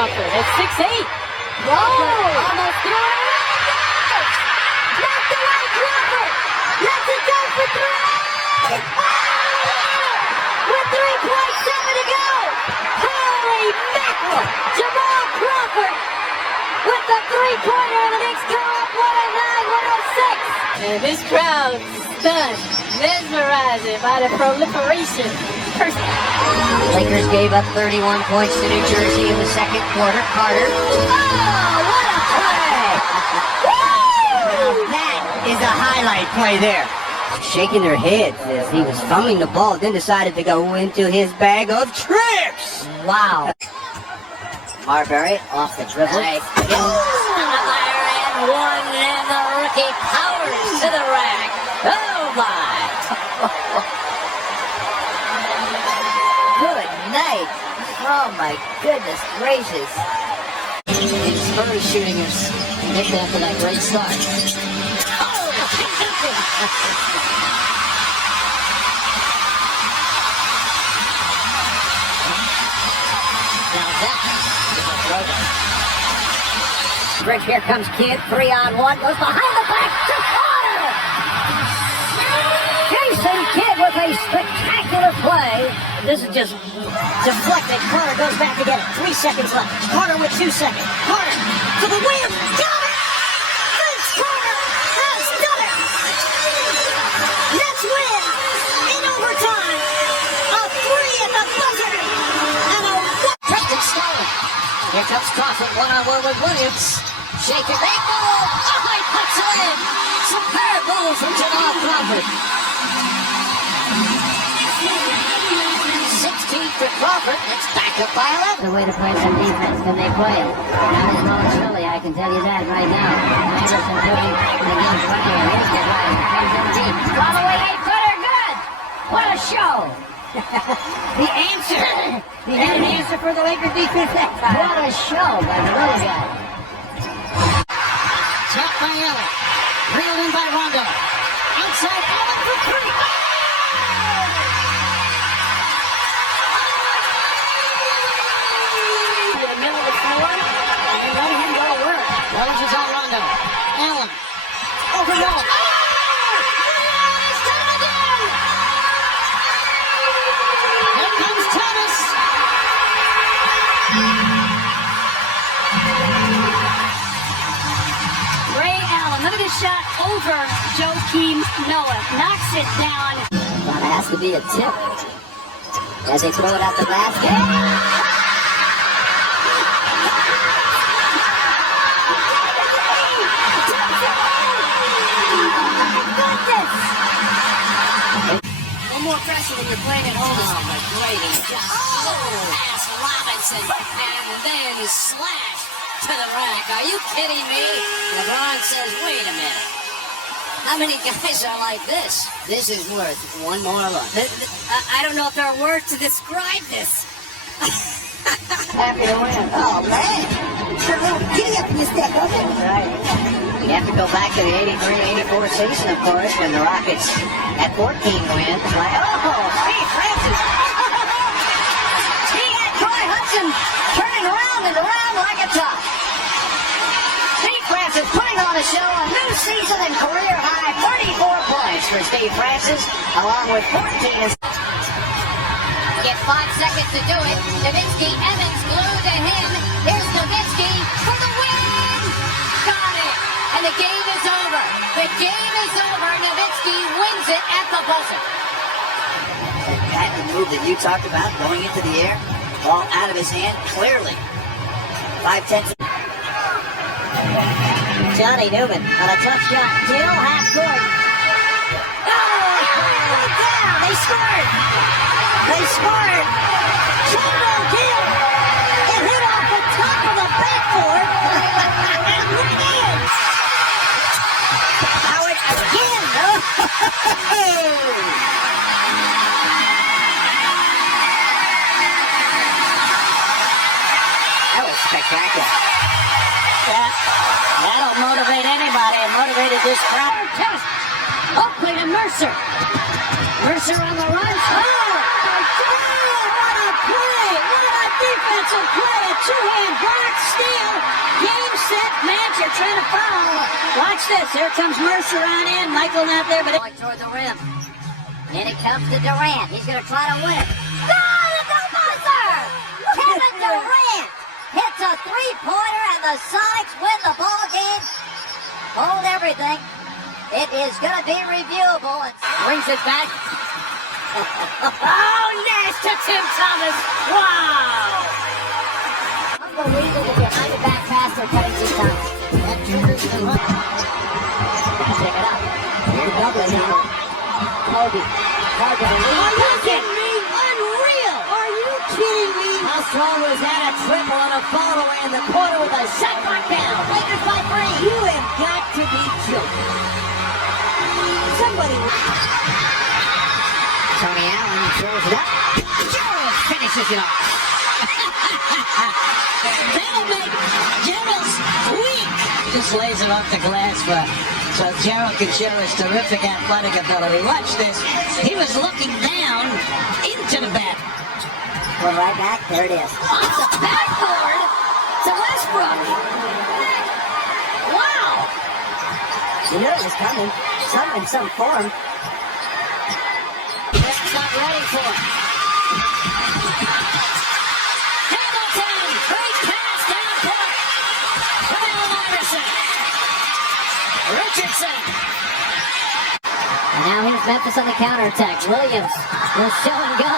Crawford at 6'8". Crawford almost threw it away. Knocked away Crawford. Lets it go for three. With 3.7 to go. Holy mackerel. Jamal Crawford with the three-pointer, and the Knicks go up 109-106. And this crowd stunned, mesmerizing by the proliferation. Lakers gave up 31 points to New Jersey in the second quarter. Carter. Oh, what a play! Now that is a highlight play there. Shaking their heads as he was fumbling the ball, then decided to go into his bag of tricks. Wow. Marbury off the dribble. Nice. And one, and the rookie powers to the rack. Oh my! Good night. Oh my goodness gracious. And Spurs shooting is nicked after that great start. Now that is a throwdown. Brick, here comes Kidd, 3-on-1, goes behind the back to Carter! Jason Kidd with a spectacular play. This is just deflected. Carter goes back to get it. 3 seconds left. Carter with 2 seconds. Carter to the win. Got it! Vince Carter has done it! Nets win in overtime. A 3 at the buzzer. And a Preston stolen. Here comes Crawford, one-on-one with Williams. Shake it, they move. Oh, he puts it in. Superb move from Jamal Crawford. 16 for Crawford. It's back up by 11. The way to play some defense. Can they play it? Not as well as Philly, I can tell you that right now. Iverson putting the game quickly and his get right. Comes in deep. All the way 8-footer. Good. What a show. The answer. He had an answer for the Lakers defense that time. What a show by the little guy. Tap by Allen. Reeled in by Rondo. Outside Allen for three. In the middle of the floor, and letting him go to work. Rose is on Rondo. Allen. Over Nolan. Here comes Thomas. Ray Allen, look at this shot over Joakim Noah. Knocks it down. That has to be a tip. As they throw it out the basket. More pressure when you're playing at home. Oh, but great. Pass Robinson and then slash to the rack. Are you kidding me? LeBron says, wait a minute. How many guys are like this? This is worth one more look. I don't know if there are words to describe this. Happy to win. Oh, man. Giddy up in your step, okay? Right. You have to go back to the 83-84 season, of course, when the Rockets had 14 wins. Like, oh, Steve Francis. He had Troy Hudson turning around and around like a top. Steve Francis putting on a show, a new season and career high 34 points for Steve Francis, along with 14. Get 5 seconds to do it. Nowitzki, Evans glued to him. Here's Nowitzki for the win. Got it. And the game is over. The game is over. Nowitzki wins it at the buzzer. That move that you talked about, going into the air, ball out of his hand, clearly. 5-10. Johnny Newman on a tough shot, till half court. Oh, down. They scored. They scored. Kendall Gill. It hit off the top of the backboard. And went in. Howard again. That was spectacular. That'll motivate anybody and motivated this crowd. Test. Oakley to Mercer. Mercer on the run. Oh! What a play! What a defensive play! A two-hand block, steal. Game, set, match. You're trying to foul. Watch this. Here comes Mercer on in. Michael not there, but Going toward the rim. And it comes to Durant. He's going to try to win it. Goal! The buzzer! Kevin Durant hits a three-pointer, and the Sonics win the ball game. Hold everything. It is going to be reviewable. And brings it back. oh, Nash to Tim Thomas. Wow! Unbelievable behind the back pass they're cutting two times. That triggers the hook. Pick it up. Here doubling now. Kobe. Hard to believe. Are you kidding me? Unreal! Are you kidding me? How strong was that? A triple and a fall away in the corner with a shot clock down. Lakers by 3. You have got to be joking. Somebody. Tony Allen throws it up. Gerald finishes it off. That'll make Gerald's weak. Just lays it off the glass so Gerald can show his terrific athletic ability. Watch this. He was looking down into the bat. Well, right back. There it is. Off the backboard to Westbrook. Wow. You knew it was coming. In some form. That's not ready for it. Hamilton. Great pass down court. From Allen Iverson. Richardson. And now here's Memphis on the counterattack. Williams will show and go.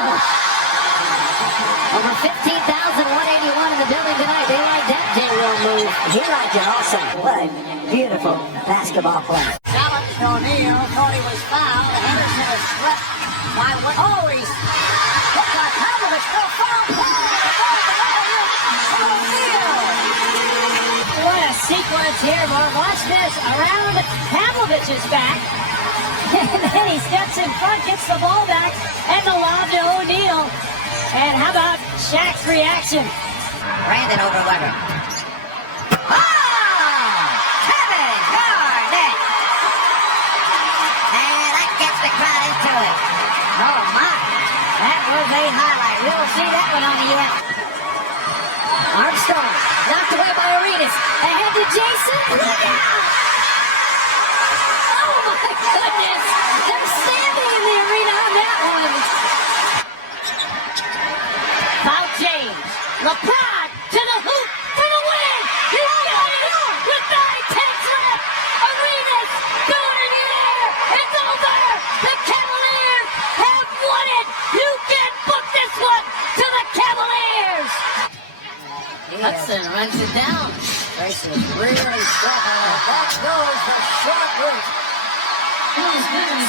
Over 15,181 in the building tonight. They like that J-Will move. He liked it also. What a beautiful basketball play. Challenged O'Neal. Thought he was fouled. Henderson was swept by one. Oh, he's hit by Pavlovich. No foul. What a sequence here, Mark. Watch this. Around Pavlovich's back. And then he steps in front, gets the ball back, and the lob to O'Neal. And how about Shaq's reaction? Brandon over Weber. Kevin Garnett. And that gets the crowd into it. Oh, my. That was a highlight. We'll see that one on the US. Armstrong knocked away by Arenas. Ahead to Jason. Look out! Oh, my goodness. They're standing in the arena on that one. Foul James. LeBron to the hoop for the win. He got it with 9 tenths left. Arenas going in the air. It's over. The Cavaliers have won it. You can book this one to the Cavaliers. Hudson runs it down. Tracy is really struggling. That goes for short route.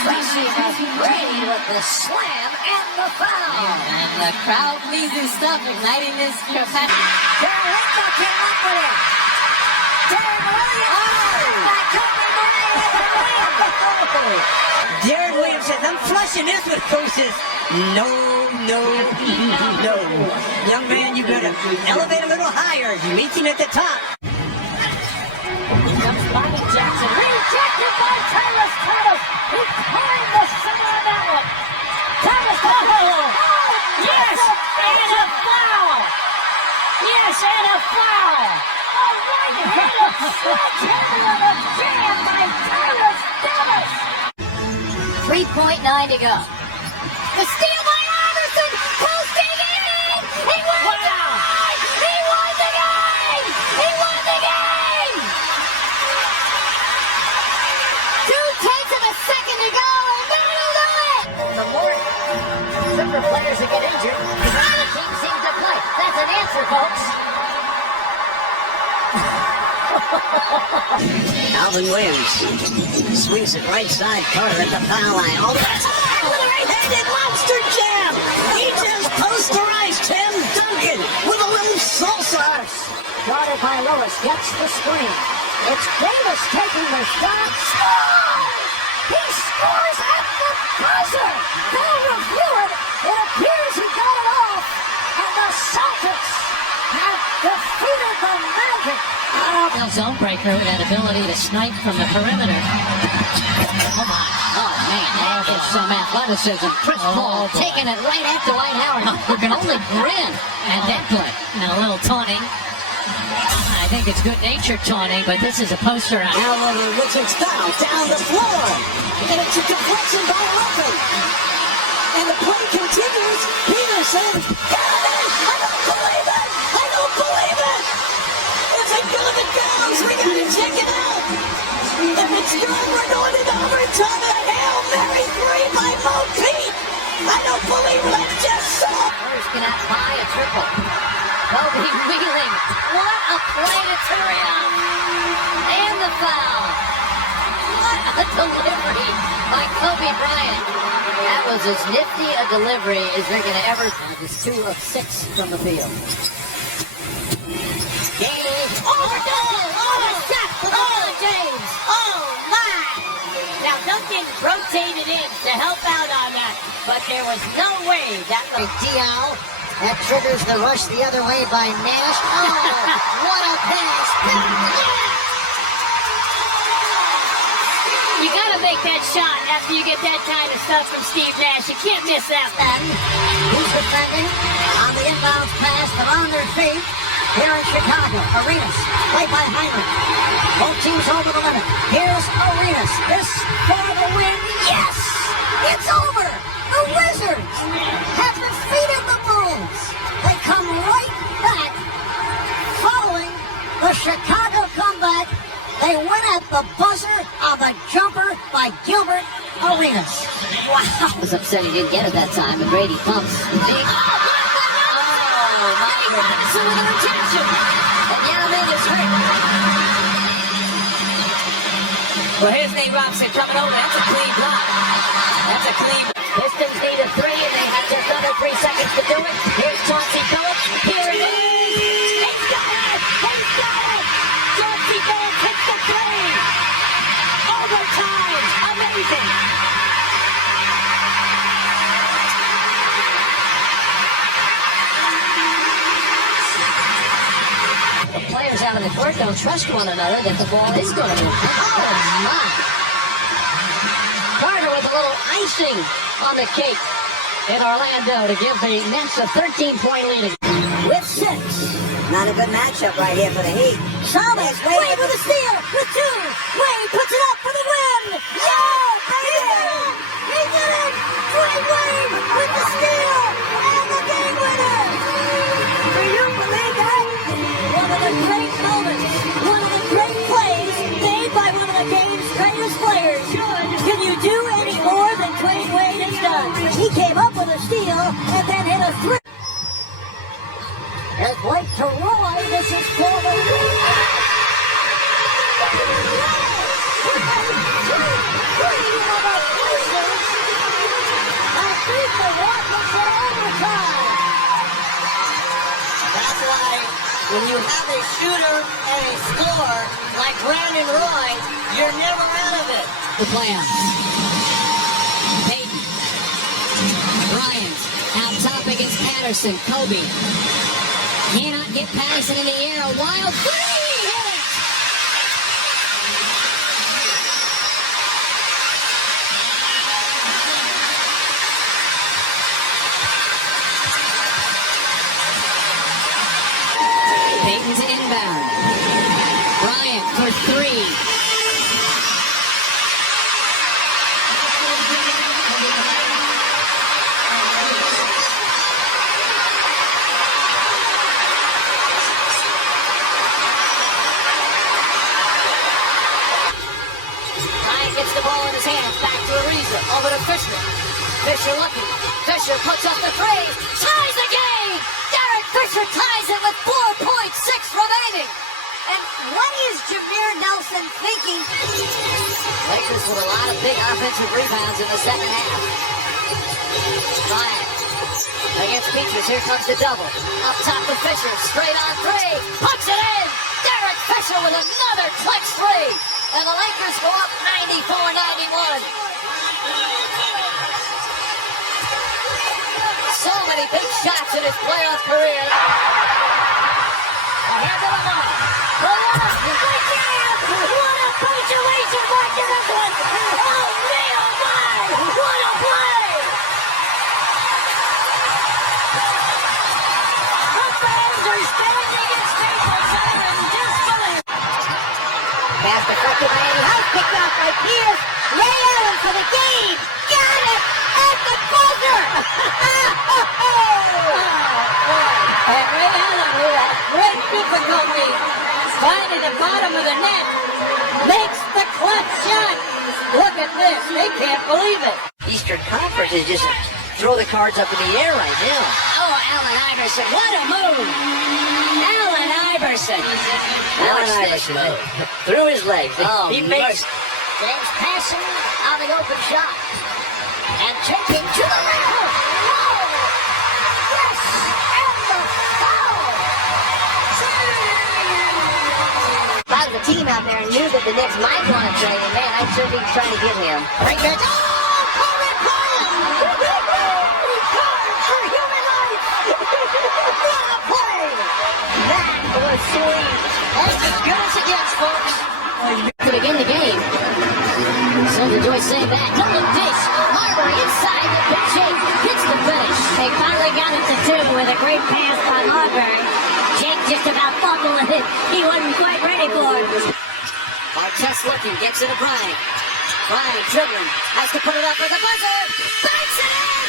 Tracy McGrady with the slam and the foul. And the crowd pleasing stuff, igniting this capacity. Darren Winslow came up with it. Darren Williams. By Kobe Bryant. Jared Williams says, I'm flushing this with coaches. No. Young man, you better elevate a little higher. You meet him at the top. Here comes Bobby Jackson. Rejected by Tyrus Thomas. He climbed the center on that one. Thomas, yes, and a foul. Yes, and a foul. A right-handed sledgehammer of a jam by Tyrus Thomas. 3.9 to go. The steal by Iverson. Posting in. He won the game. He won the game. He won the game. 2/10 of a second to go, and that'll do it. The more super players that get injured, the more the team seems to play. That's an answer, folks. Alvin Williams swings it right side, Carter at the foul line. All the time with a right-handed lobster jam. He just posterized Tim Duncan with a little salsa. Guarded by Lewis, gets the screen. It's Davis taking the shot. He scores at the buzzer. They'll review it. It appears he got it off. And the Celtics have defeated the Mavericks. electric. Well, zone breaker with that ability to snipe from the perimeter. Oh my. Oh man, that is some athleticism. Chris Paul taking it right at Dwight Howard, who can only grin and then play. And a little taunting. I think it's good-natured taunting, but this is a poster out. Now over Wizards foul down the floor. And it's a deflection by Ruffin. And the play continues. Peterson got it! I don't believe it! I don't believe it! If it goes, it goes. We gotta check it out. If it's good, we're going into overtime. A Hail Mary 3 by Mo Pete. I don't believe what I just saw. First cannot buy a triple. Kobe wheeling. What a play to turn it up. And the foul. What a delivery by Kobe Bryant. That was as nifty a delivery as they're going to ever. Just 2 of 6 from the field. James. James. Oh, my. Now, Duncan rotated in to help out on that, but there was no way that was... Diaw. That triggers the rush the other way by Nash. Oh, what a pass. You gotta make that shot after you get that kind of stuff from Steve Nash. You can't miss that one. Who's defending on the inbound pass? They're on their feet here in Chicago. Arenas, played by Heinrich. Both teams over the limit. Here's Arenas. This for the win. Yes! It's over! The Wizards have defeated the Bulls. They come right back following the Chicago comeback. They win at the buzzer of a jumper by Gilbert Arenas. Wow. I was upset he didn't get it that time, but Brady pumps. Oh, my goodness. With a rejection. And Yao Ming is hurt. Well, here's Nate Robinson coming over. That's a clean block. That's a clean. Pistons need a 3, and they have just under 3 seconds to do it. Here's Chauncey Billups. Here it is. He's got it. He's got it. Chauncey Billups hits the 3. Overtime. Amazing. The players out on the court don't trust one another that the ball is going to move. Oh, my. Carter with a little icing on the cake in Orlando to give the Nets a 13-point lead. With 6. Not a good matchup right here for the Heat. Chalmers, Wade with a steal. With 2. Wade puts it up for the win. Yeah, baby. He did it. Dwayne Wade with the steal. And the game winner. Do you believe that? One of the great moments. One of the great plays made by one of the game's greatest players. Can you do any more than Dwayne Wade has done? He came up with a steal and then hit a 3. As Blake to Roy, this is for the That's why when you have a shooter and a scorer like Brandon Roy, you're never out of it. The playoffs. Peyton. Bryant out top against Patterson. Kobe cannot get Patterson in the air. A wild 3. Hit it. Peyton's inbound. Bryant for 3. gets the ball in his hands. Back to Ariza. Over to Fisher. Fisher looking. Fisher puts up the three. Ties the game! Derek Fisher ties it with 4.6 remaining. And what is Jameer Nelson thinking? Lakers with a lot of big offensive rebounds in the second half. Bryant against Peaches. Here comes the double. Up top to Fisher. Straight on three. Puts it in. Derek Fisher with another clutch three. And the Lakers go up 94-91. So many big shots in his playoff career. Ahead to Lamar. Pass deflected by Eddie House, picked off by Pierce. Ray Allen for the game. Got it at the buzzer. And Ray Allen, who had great difficulty finding the bottom of the net, makes the clutch shot. Look at this. They can't believe it. Eastern Conference is just throw the cards up in the air right now. Oh, Allen Iverson, what a move. Allen Iverson. Allen Iverson through his legs. Oh, He makes. James passing on the open shot. And taking to the rim. Yes, and the foul. If I was the team out there and knew that the Knicks might want to trade him, man, I'd sure be trying to get him. Right there. Oh, Corbin Bryant! He card for human life! What a play! That was sweet. That's as good as it gets, folks. To begin the game. Silver Joyce saying that. Double dish. Marbury inside the pitch shake. Hits the finish. They finally got it to two with a great pass by Marbury. Jake just about fumbled it. He wasn't quite ready for it. Artest looking, gets it to Bryant. Bryant dribbling, has to put it up with a buzzer. Banks it in!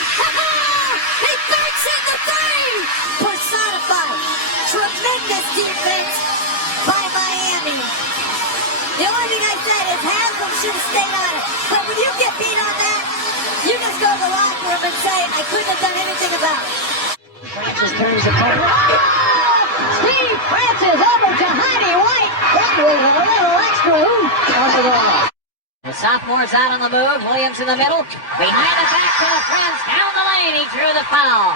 He banks in the three! Personified. Tremendous defense by Miami. The only thing I said is half of them should have stayed on it. But when you get beat on that, you just go to the locker room and say, I couldn't have done anything about it. Francis turns the corner. Steve Francis over to Heidi White. That was a little extra hoop on the ball. The sophomore's out on the move. Williams in the middle. Behind the back to the friends. Down the lane. He drew the foul.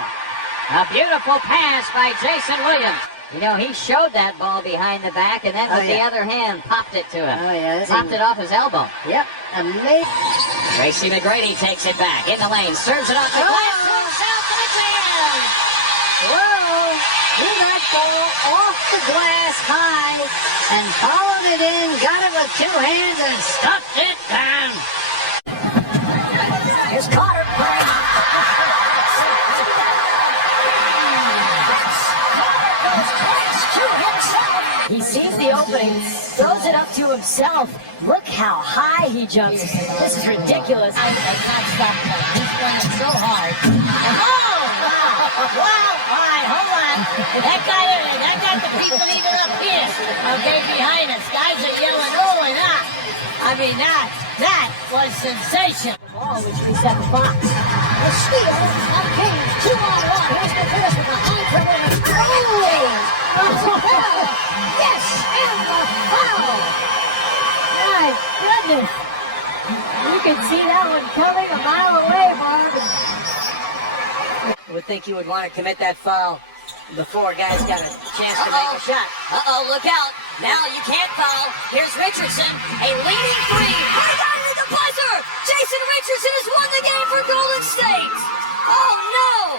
A beautiful pass by Jason Williams. You know, he showed that ball behind the back and then with the other hand popped it to him. Oh, yeah. Popped it off his elbow. Yep, amazing. Tracy McGrady takes it back in the lane. Serves it off the glass to himself and it's in. Whoa! He got ball off the glass high and followed it in, got it with two hands and stuffed it down. Here's Carter playing. He sees the opening, throws it up to himself. Look how high he jumps. This is ridiculous. I can't stop him. He's running so hard. Oh, wow. Wow. All right, hold on. That got the people even up here. Okay, behind us. Guys are yelling, oh, and ah. I mean, that was sensational. Ball, which reset the clock. The steal of Kings. 2-on-1. Here's the first with the high dribble. Oh! Yes, and the foul! My goodness! You can see that one coming a mile away, Barb. I would think you would want to commit that foul before guys got a chance to make a shot. Uh-oh, look out. Now you can't foul. Here's Richardson, a leading three. I got it at the buzzer! Jason Richardson has won the game for Golden State! Oh, no!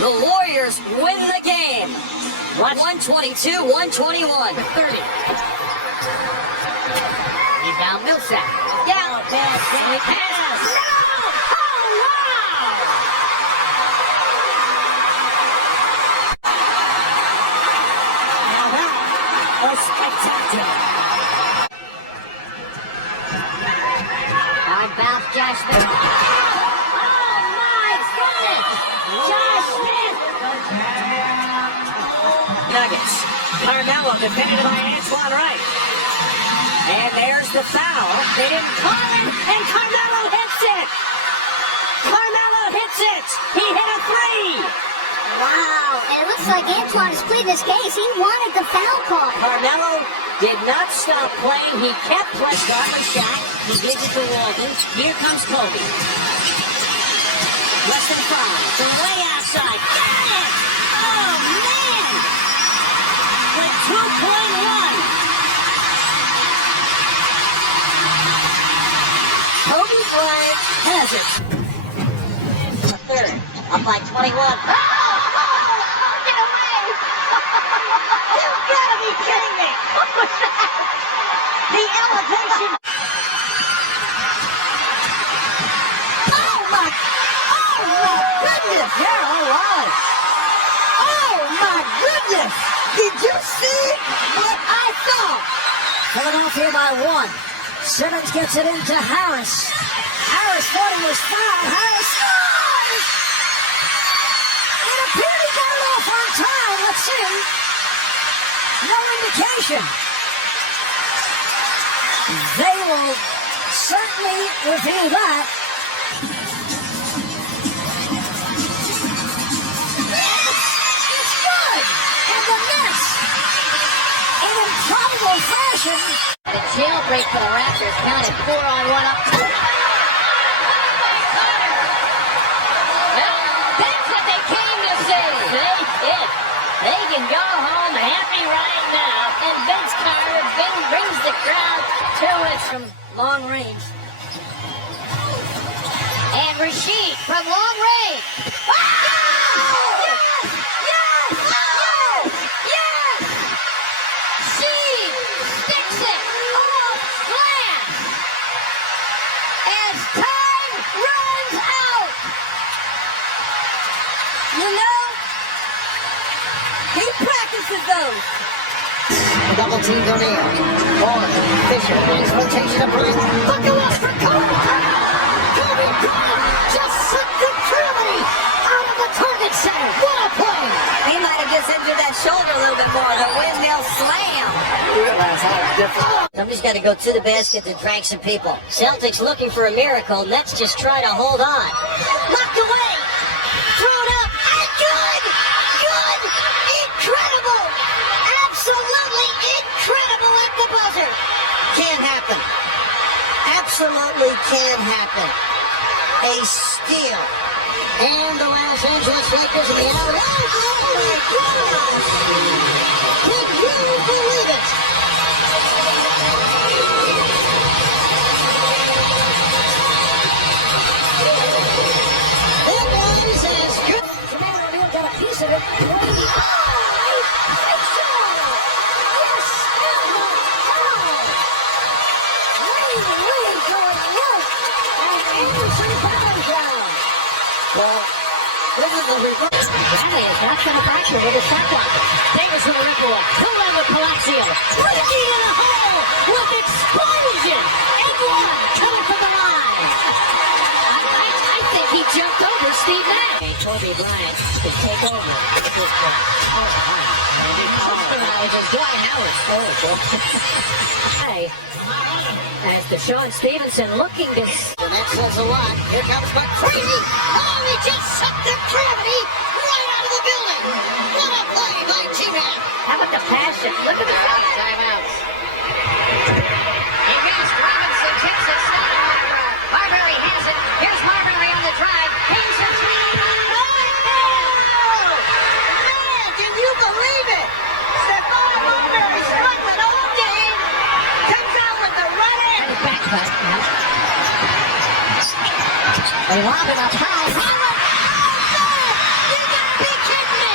The Warriors win the game. 122-121. 30. Rebound Millsap. Down pass. Pass. No! Oh, wow! Now that was spectacular. On bounce, Josh Smith. Oh, my goodness! Josh Smith! Nuggets. Carmelo defended by Antoine Wright. And there's the foul. They didn't call it, and Carmelo hits it! Carmelo hits it! He hit a three! Wow. It looks like Antoine has pleaded his case. He wanted the foul call. Carmelo did not stop playing. He kept playing. Startling shot. He gives it to Walden. Here comes Kobe. Less than 5. From way outside. Got it! Oh, man! With 2.1. Kobe Bryant has it. A third. Up by 21. Oh! Get away! You've got to be kidding me! What was that? The elevation. Oh my goodness! Yeah, it was. Oh my goodness! Did you see what I saw? Philadelphia by 1. Simmons gets it into Harris. Harris thought he was fouled. Harris scores! It appeared he got it off on time. Let's see. No indication. They will certainly reveal that. Yes! It's good! And the Nets, in improbable fashion, The jailbreak for the Raptors counted 4-on-1 up. Well, that's what they came to see. They did. They can go home happy right now. And Vince Carter brings the crowd to it from long range. And Rasheed from long range. Sheed sticks it off glass as time runs out. you know, he practices those. Double team O'Neal. Boyd, Fisher, nice rotation of Bryant. Buckle up for Kobe Bryant. Kobe Bryant just sucked the gravity out of the target center. What a play! He might have just injured that shoulder a little bit more. The windmill slam. You realize how different. Somebody's got to go to the basket to drag some people. Celtics looking for a miracle. Nets just try to hold on. Knocked away. Thrown up. And good. Good. Incredible. Absolutely incredible at the buzzer. Can happen. Absolutely can happen. A steal. And the Los Angeles Lakers in the air. Oh my gosh! Can you believe it? It is as good. Jermaine O'Neal got a piece of it. Brady. Well, this is the reverse. Riley is not going to factor with a shot clock. Davis with a ripple. Pulling with Palacio. Breaking in the hole with explosion. And one coming from the line. I think he jumped over Steve Nash. Kobe Bryant could take over at this point. It's a Dwight Howard. Hey, as Deshaun Stevenson looking to... And that says a lot. Here comes McCready. Oh, he just sucked the gravity right out of the building. What a play by T-Mac. How about the passion? Look at the Timeouts. He goes Robinson, takes a shot. Marbury has it. Here's Marbury on the drive. He's a three. Man, can you believe it? Stephon Marbury struggling all game. Comes out with the right hand. back cut. They lob it up high. You gotta be kidding me!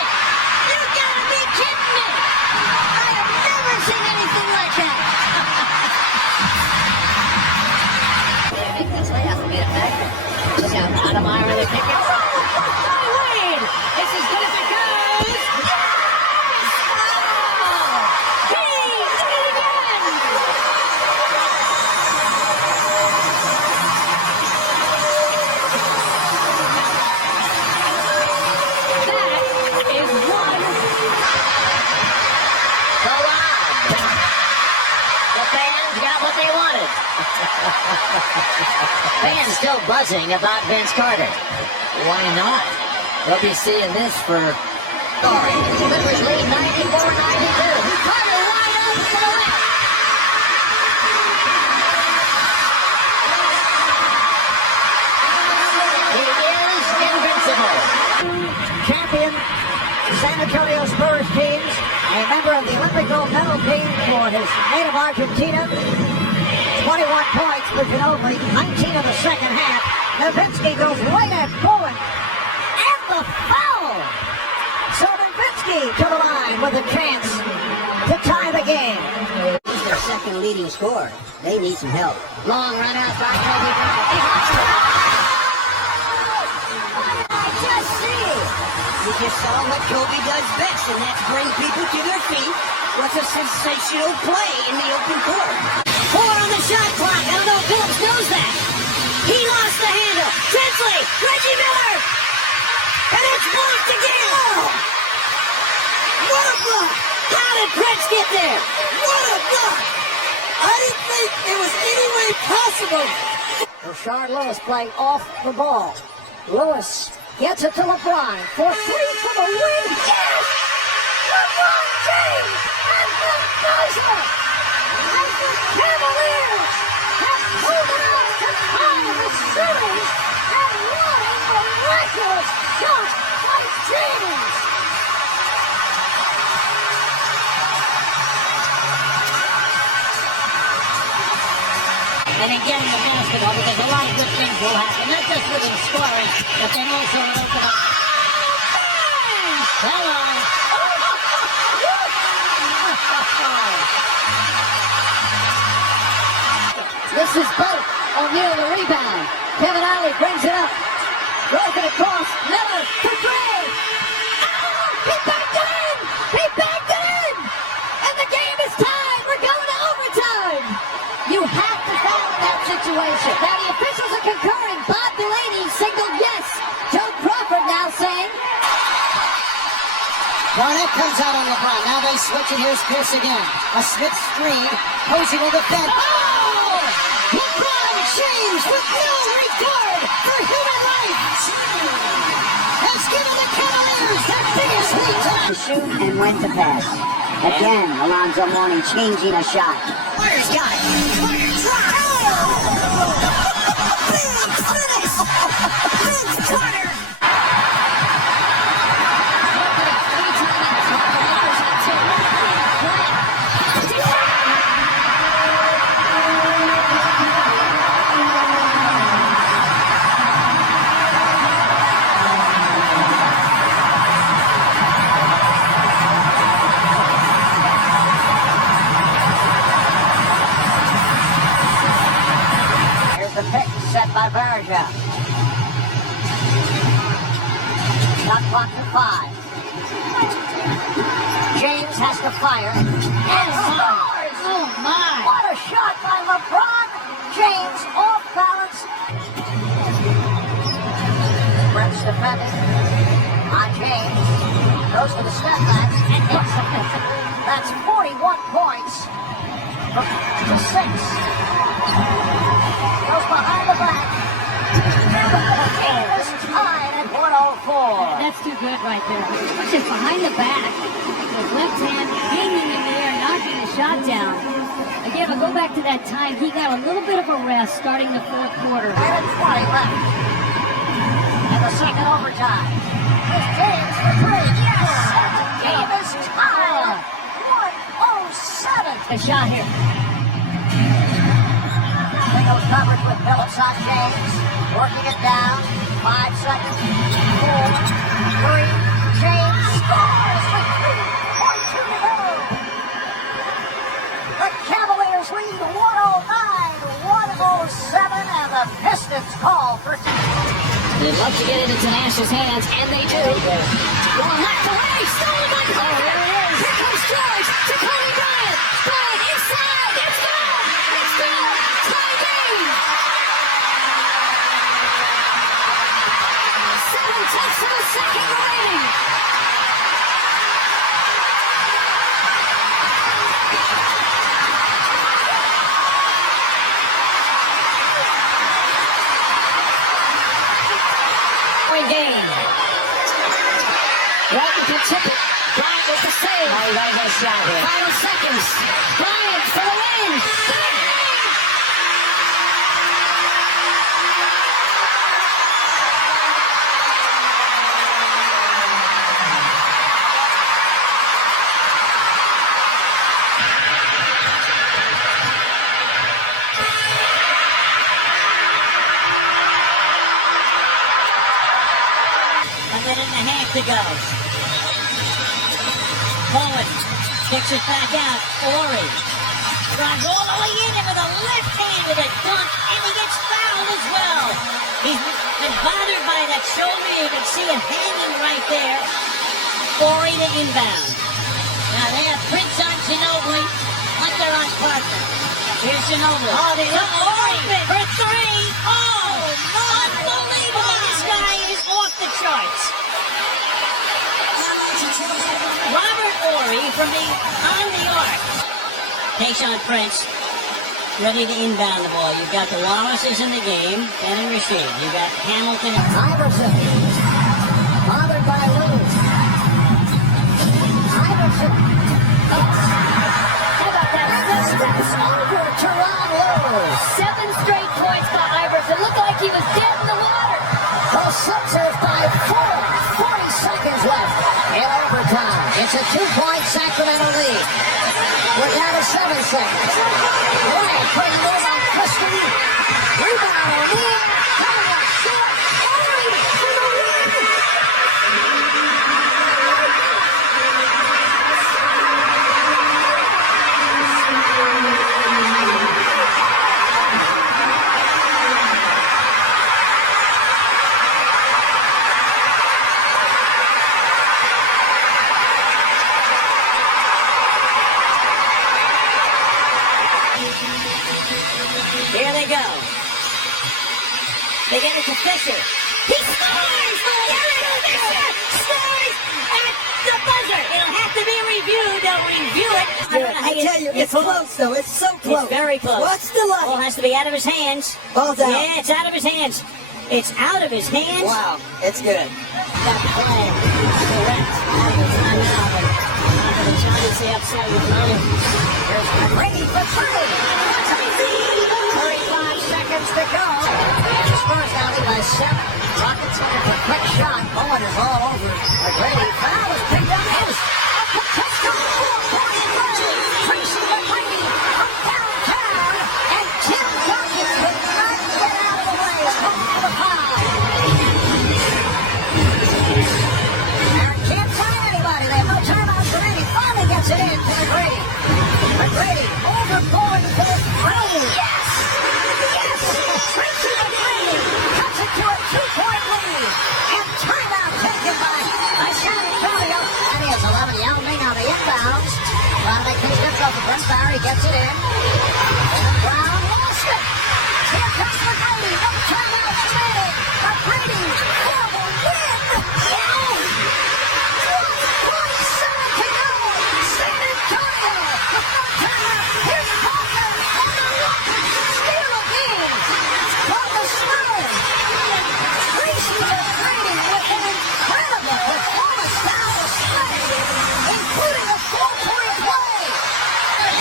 You gotta be kidding me! I have never seen anything like that! This layoff will get it back. Look out, Ademeyer really picking up. Wade! It's as good as it goes! He did it again! That is one. So loud. The fans got what they wanted. Fans still buzzing about Vince Carter. Why not? We'll be seeing this for... Clippers lead 94-92. Carter wide open to the left. He is invincible. Champion San Antonio Spurs teams, a member of the Olympic gold medal team for his native Argentina. 21 points with Ginobili, 19 in the second half. Nowitzki goes right at Bowen. And the foul! So Nowitzki to the line with a chance to tie the game. He's their second leading scorer. They need some help. Long run out by Kobe Bryant. Just see You just saw what Kobe does best, and that's bring people to their feet with a sensational play in the open court. 4 on the shot clock. I don't know if Phillips knows that. He lost the handle. Tinsley, Reggie Miller. And it's blocked again. Oh. What a block. How did Prince get there? What a block! I didn't think it was any way possible. Rashard Lewis playing off the ball. Lewis gets it to LeBron for 3 for the win. Yes! LeBron James and the buzzer! And the Cavaliers have pulled it out to tie the series. And what a miraculous shot by James! And again, the basketball, because a lot of good things will happen, not just with him scoring, but then also an open up. Hello. This is Boat. O'Neal the rebound. Kevin Ollie brings it up. Throws it across. Miller for three. Oh, he backed it in. He backed it in. And the game is tied. We're going to overtime. You have to foul in that situation. Now the officials are concurring. Bob Delaney signaled yes. Joe Crawford now saying. Barnett comes out on LeBron. Now they switch, and here's Pierce again. A Smith screen. Posey will defend. Oh! LeBron James with no regard for human life has given the Cavaliers their biggest lead tonight. To shoot and when to pass. Again, Alonzo Mourning changing a shot. Carter's got it. Carter tries. Big finish. Big Carter. The pick set by Berger. Shot clock to 5. James has to fire. And scores! Oh, my. What a shot by LeBron James, off balance. Brett's defending on James. Goes to the step back and hits the pitcher. That's 41 points to 6. Goes behind the back. The game is tied at 104. That's too good right there. Just behind the back, with left hand hanging in the air, knocking the shot down. Again, I'll go back to that time. He got a little bit of a rest starting the fourth quarter. Minute 20 left. And the second overtime. Here's James for 3. Yes! The game is tied. 107. A shot here. Single coverage with Phillips on James. Working it down. 5 seconds. 4, 3. James scores with 3.2 to go. The Cavaliers lead 109-107, and the Pistons call for two. They'd love to get it into Nash's hands, and they do. Oh, knocked away, stolen by Carter. Here it is. Here comes George to Kobe Bryant. Bryant inside. It's good. It's good. Tie game. 7/10 of a second remaining. Game. Right to tip it. Bryant with the save. Oh, he got a nice shot here. Final seconds. Bryant for the win. To go. Bowen kicks it back out. Ori drives all the way in with a left hand with a dunk, and he gets fouled foul as well. He's been bothered by that shoulder. You can see it hanging right there. Ori to inbound. Now they have Prince on Ginobili, like they're on Parker. Here's Ginobili. Oh, they look Ori for three. Oh, unbelievable. This guy is off the charts. Robert Ori from on the arc. Tayshaun Prince ready to inbound the ball. You've got the Wallaces in the game and receive. You've got Hamilton and Iverson. Bothered by Lou. Iverson. How about that? Steps over Teron Lou. 7 straight points by Iverson. Looked like he was dead in the water. The Sixers by 4. 40 seconds left in overtime. It's a 2-point Sacramento lead. We're down to 7 seconds. Bryant couldn't move on Christie. Rebound O'Neal. Coming up short. Ori for the win. here they go. They get it to Fisher. He scores! Fisher scores at the buzzer. It'll have to be reviewed. They'll review it. I tell you, it's close though. It's so close. It's very close. What's the Ball line? has to be out of his hands. Ball's out. Yeah, it's out of his hands. It's out of his hands. Wow, it's good. That play correct out of the timeout. But not for the Giants, they upset with Murray. Here's McGrady for 3. 35 seconds to go. And the Spurs now lead by 7. Rockets looking for a quick shot. Bowen is all over McGrady. Foul is picked up. Is up the touchdown. 4-point run. Tracy McGrady from downtown. And Tim Duncan could not get out of the way. Called for the foul. Aaron can't find anybody. They have no timeouts remaining. Finally gets it in to McGrady. McGrady over Bowen for the three. Yes! Yes! Tracy McGrady cuts it to a 2-point lead. And timeout taken by San Antonio. And he has 11. Yao Ming on the inbounds. Trying to make things difficult for Brent Barry. Gets it in. And Brown lost it. Here comes McGrady. No timeouts remaining. McGrady for the win. Yes! 1:47 to go. San Antonio. Here's Parker, and the Rockets steal a game from the Spurs. Tracy McGrady with an incredible performance down the stretch, including a 4-point play.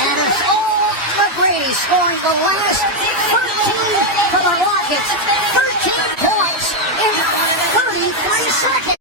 And it's all McGrady scoring the last 13 for the Rockets.